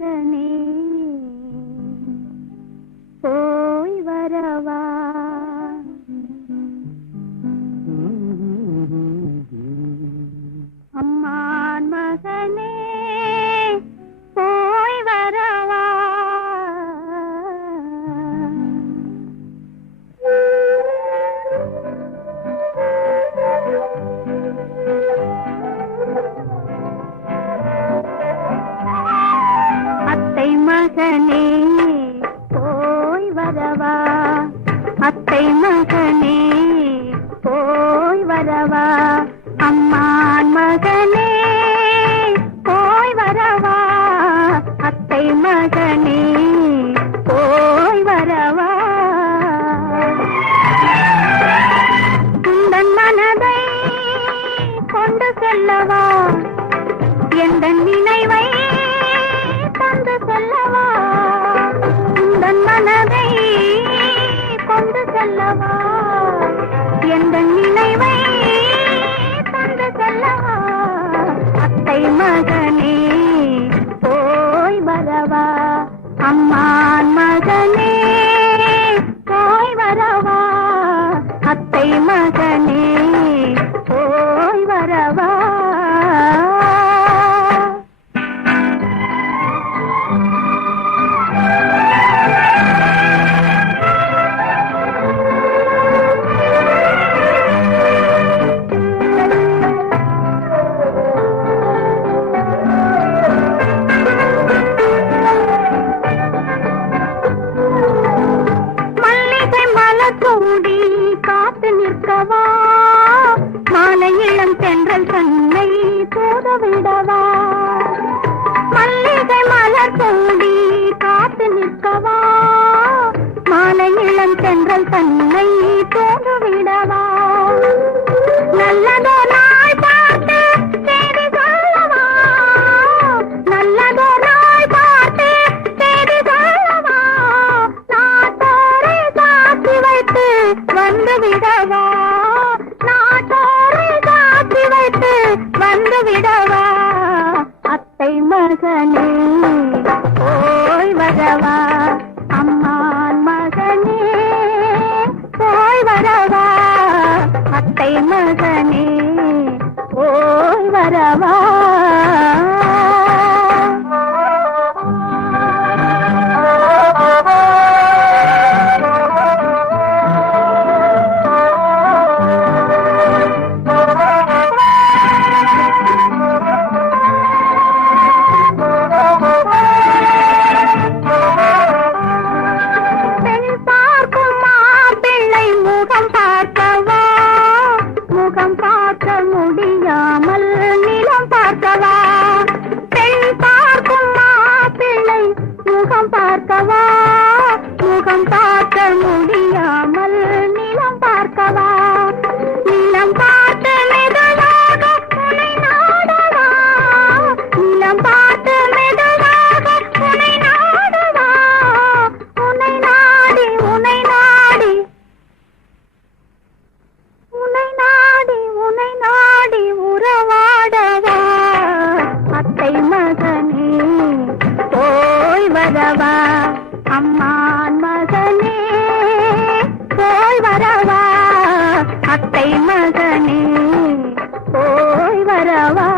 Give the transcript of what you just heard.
மகனே போய் வரவா அம்மான் மகனே போய் வரவா அத்தை மகனே போய் வரவா அத்தை மகனே போய் வரவா அம்மான் மகனே போய் வரவா அத்தை மகனே போய் வரவா உந்தன் மனதை கொண்டு செல்லவா எந்த நினைவை கொண்டு செல்லவா உந்தன் மனதை கொண்டு செல்லவா எந்த நினைவை கொண்டு செல்லவா அத்தை மகனே போய் வரவா அம்மான் மகனே போய் வரவா அத்தை மகனே போய் வரவா கூடி காத்து நிற்கவா மாலை இளம் தென்றல் தன்னை தூதவிடவா மல்லிகை மலர் கூடி காத்து நிற்கவா மாலை இளம் தென்றல் தன்னை தூதவிடவா நல்லதோ நாள் பார்த்து தேடி சொல்லவா நல்லதோ நாள் பார்த்து தேடி சொல்லவா நாட்டோரை சாட்சி வைத்து வந்து விடவா நாட்டோரை சாட்சி வைத்து வந்து விடவா அத்தை மகனே போய் வரவா அம்மான் மகனே போய் வரவா அத்தை மகனே போய் வரவா பார்க்க முடியாமல் நிலம் பார்க்கவா பெண் பார்க்கும் மாப்பிள்ளை முகம் பார்க்கவா முகம் பார்க்க முடியாமல் நிலம் பார்க்கவா நிலம் பார்த்து மெதுவாக உன்னை நாடவா நிலம் பார்த்து மெதுவாக உன்னை நாடவா உன்னை நாடி உன்னை நாடி உன்னை நாடி உன்னை நாடி உறவாடவா அத்தை மகனே போய் வரவா அம்மான் மகனே போய் வரவா அத்தை மகனே போய் வரவா